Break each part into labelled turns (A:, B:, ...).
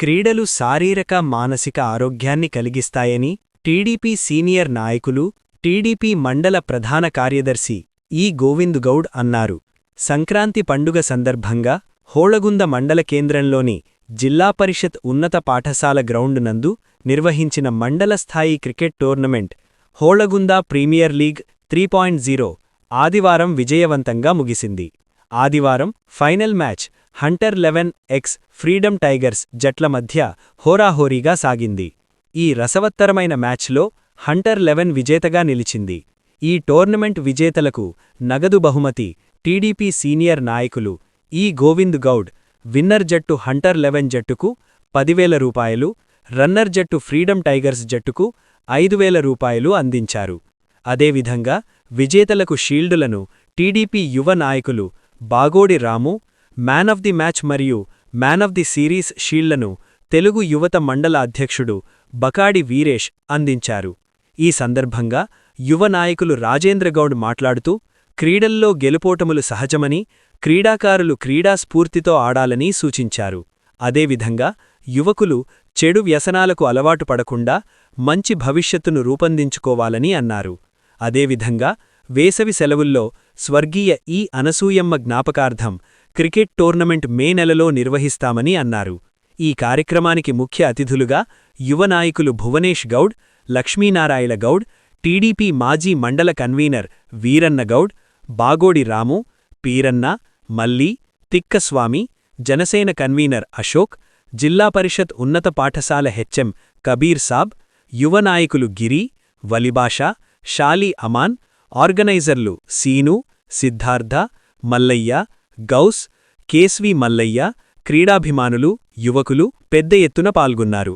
A: క్రీడలు శారీరక మానసిక ఆరోగ్యాన్ని కలిగిస్తాయని టీడీపీ సీనియర్ నాయకులు టీడీపీ మండల ప్రధాన కార్యదర్శి ఈ గోవింద్ గౌడ్ అన్నారు. సంక్రాంతి పండుగ సందర్భంగా హోళగుంద మండల కేంద్రంలోని జిల్లా పరిషత్ ఉన్నత పాఠశాల గ్రౌండ్ నందు నిర్వహించిన మండల స్థాయి cricket tournament Holagunda premier league three point zero ఆదివారం విజయవంతంగా ముగిసింది. ఆదివారం final match hunter eleven X freedom tigers జట్ల మధ్య హోరాహోరీగా సాగింది. ఈ రసవత్తరమైన మ్యాచ్లో హంటర్ లెవెన్ విజేతగా నిలిచింది. ఈ టోర్నమెంట్ విజేతలకు నగదు బహుమతి టీడీపీ సీనియర్ నాయకులు ఈ గోవింద్ గౌడ్ విన్నర్ జట్టు హంటర్ లెవెన్ జట్టుకు పదివేల రూపాయలు రన్నర్ జట్టు ఫ్రీడమ్ టైగర్స్ జట్టుకు ఐదు వేల రూపాయలు అందించారు. అదేవిధంగా విజేతలకు షీల్డులను టీడీపీ యువ నాయకులు Bagodi Ramu man of the match మరియు మ్యాన్ ఆఫ్ ది సిరీస్ షీళ్ళను తెలుగు యువత మండల అధ్యక్షుడు బకాడి వీరేష్ అందించారు. ఈ సందర్భంగా యువ నాయకులు రాజేంద్రగౌడ్ మాట్లాడుతూ క్రీడల్లో గెలుపోటములు సహజమని క్రీడాకారులు క్రీడా స్ఫూర్తితో ఆడాలని సూచించారు. అదేవిధంగా యువకులు చెడు వ్యసనాలకు అలవాటు పడకుండా మంచి భవిష్యత్తును రూపొందించుకోవాలని అన్నారు. అదేవిధంగా వేసవి సెలవుల్లో స్వర్గీయ ఈ అనసూయమ్మ జ్ఞాపకార్థం క్రికెట్ టోర్నమెంట్ మే నెలలో నిర్వహిస్తామని అన్నారు. ఈ కార్యక్రమానికి ముఖ్య అతిథులుగా యువ నాయకులు భువనేష్ గౌడ్ లక్ష్మీనారాయణ గౌడ్ టీడీపీ మాజీ మండల కన్వీనర్ వీరన్న గౌడ్ బాగోడి రాము పీరన్న మల్లీ తిక్కస్వామి జనసేన కన్వీనర్ అశోక్ జిల్లా పరిషత్ ఉన్నత పాఠశాల హెచ్ఎం కబీర్ సాబ్ యువ నాయకులు గిరి వలిబాషా షాలీ అమాన్ ఆర్గనైజర్లు సీను సిద్ధార్థ మల్లయ్య గౌస్ కేస్వి మల్లయ్య క్రీడాభిమానులు యువకులు పెద్ద ఎత్తున పాల్గొన్నారు.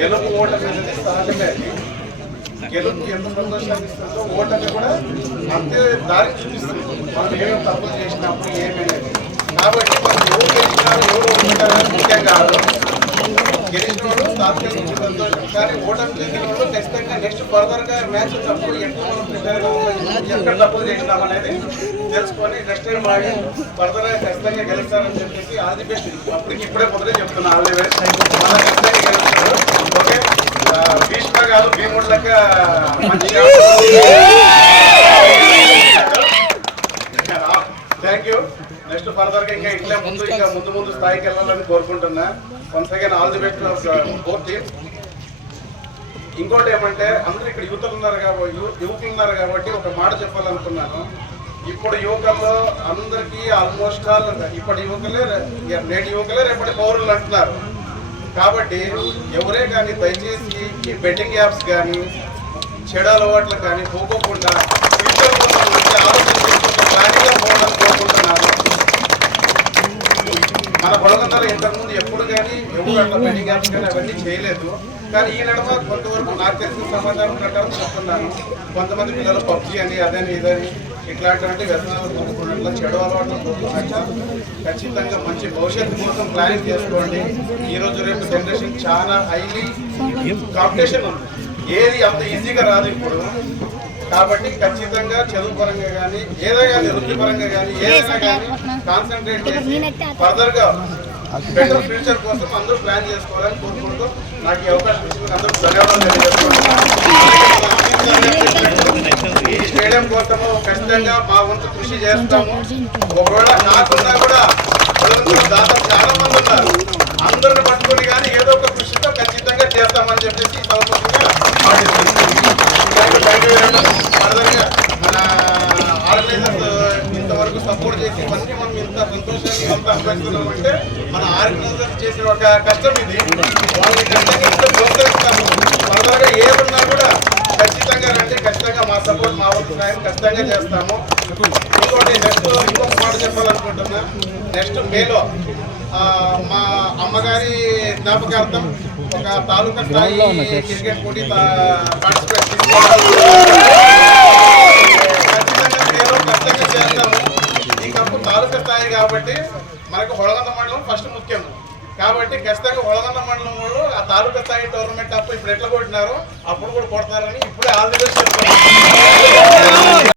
B: గెలుపు ఓటమి సహజమే గెలుపు ఎంత ఓటమి కూడా అంతే దారి చూపిస్తుంది. మనం ఏమేమి తప్పులు చేసినప్పుడు కాబట్టి మనం ఎవరు గెలిచినారు ఎవరు ముఖ్యం కాదు గెలిచినోడు తాత్కాలిక సంతోషం కానీ ఓటమి చెందిన వాళ్ళు ఖచ్చితంగా నెక్స్ట్ ఫర్దర్గా మ్యాచ్ తప్పుడు ఎక్కడ మనం ప్రిపేర్ ఎక్కడ తప్పులు చేసినాం అనేది తెలుసుకొని నెక్స్ట్ టైం ఆడి ఫర్దర్ ఖచ్చితంగా గెలుస్తారని చెప్పేసి ఆల్ ది బెస్ట్ అప్పటికి ఇప్పుడే మొదలే చెప్తున్నా ఆల్ ది బెస్ట్ ఖచ్చితంగా గెలుస్తారు ఓకే భీష్మ కాదు భీముడు లెక్క మంచిగా నెక్స్ట్ ఫర్దర్గా ఇంకా ఇట్లా ముందు ఇంకా ముందు ముందు స్థాయికి వెళ్ళాలని కోరుకుంటున్నా. Once again all the best for team ఇంకోటి ఏమంటే అందరూ ఇక్కడ యువతలు ఉన్నారు కాబట్టి యువకులు ఉన్నారు కాబట్టి ఒక మాట చెప్పాలనుకున్నాను. ఇప్పుడు యువకుల్లో అందరికీ ఆల్మోస్ట్ ఆల్ ఇప్పటి యువకులే నేటి యువకులే రేపటి పౌరులు అంటున్నారు. కాబట్టి ఎవరే కానీ దయచేసి ఈ బెట్టింగ్ యాప్స్ కానీ చెడు అలవాట్లు కానీ పోకోకుండా మన పొడగందరూ ఇంతకుముందు ఎప్పుడు కానీ ఎవరు అట్లా బెట్టింగ్ కానీ అవన్నీ చేయలేదు. కానీ ఈ నడమ కొంతవరకు నాకు తెలిసిన సమాచారం ప్రకారం చెప్తున్నాను కొంతమంది పిల్లలు పబ్జి అని అదని ఇదని ఇట్లాంటి వ్యసనాలు కొనుక్కున్నట్లు చెడు అలవాట్లు ఖచ్చితంగా మంచి భవిష్యత్తు కోసం ప్లానింగ్ చేసుకోండి. ఈ రోజు రేపు జనరేషన్ చాలా హైలీ కాంపిటీషన్ ఉంది. ఏది అంత ఈజీగా రాదు ఇప్పుడు. కాబట్టి ఖచ్చితంగా చదువు పరంగా కానీ ఏదైనా కానీ వృత్తిపరంగా కానీ ఏదైనా కానీ కాన్సన్ట్రేట్ చేసి ఫర్దర్గా బెటర్ ఫ్యూచర్ కోసం అందరూ ప్లాన్ చేసుకోవాలని కోరుకుంటూ నాకు ఈ అవకాశం ఇచ్చినందుకు అందరూ ధన్యవాదాలు తెలియజేస్తున్నాను. ఈ స్టేడియం కోసము ఖచ్చితంగా మా వంతు కృషి చేస్తాము. ఒకవేళ కాకుండా కూడా కష్టం ఇది. వాళ్ళని ఖచ్చితంగా ఇంత ప్రోత్సహిస్తాము కూడా ఖచ్చితంగా రండి ఖచ్చితంగా మా సపోర్ట్ మా వంతు సాయం ఖచ్చితంగా చేస్తాము. ఇంకోటి నెక్స్ట్ ఇంకొక మాట చెప్పాలనుకుంటున్నా. నెక్స్ట్ మేలో మా అమ్మగారి జ్ఞాపకార్థం ఒక తాలూకా స్థాయి క్రికెట్ పోటీ పార్టిసిపేట్ ఖచ్చితంగా మేలో ఖచ్చితంగా చేస్తాము. ఇంకా తాలూకా స్థాయి కాబట్టి మనకు హొడగంద మండలం ఫస్ట్ ముఖ్యం. కాబట్టి ఖచ్చితంగా హొళగంద మండలం వాళ్ళు ఆ తాలూకా స్థాయి టోర్నమెంట్ అప్పుడు ఇప్పుడు ఎట్లా కొట్టినారో అప్పుడు కూడా కొడతారని ఇప్పుడే ఆల్ ది బెస్ట్ చెప్తాను